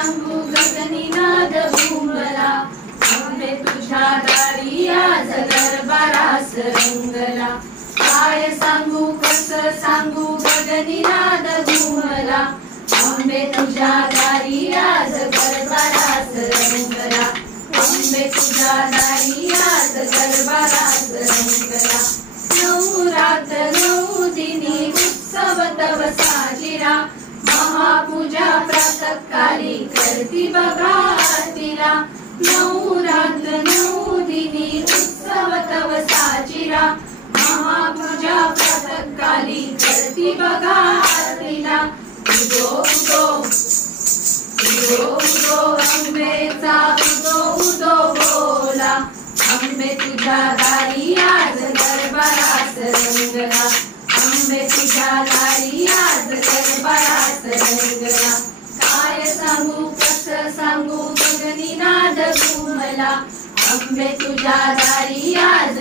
सांगू गगनी नाद घुमला, आंबे तुझ्या दारी आज दरबारास रंगला. काय सांगू कसं सांगू गगनी नाद घुमला, आंबे तुझ्या दारी आज दरबारास रंगला. आंबे तुझ्या दारी आज दरबारास रंगला. नऊ रात नऊ दिनी उत्सव तव साजिरा, महापूजा प्रातःकाली करती बघा आरतीला. नऊ रात नऊ दिनी उत्सव तव साजिरा, महापूजा प्रातःकाली करती बघा आरतीला. उदो उदो उदो उदो आंबेचा उदो उदो बोला, आंबे तुझ्या दारी आज दरबारास रंगला. आंबे तुझ्या दारी आज दरबारास रंगला. काय सांगू कसं सांगू गगनी नाद घुमला, आंबे तुझ्या दारी आज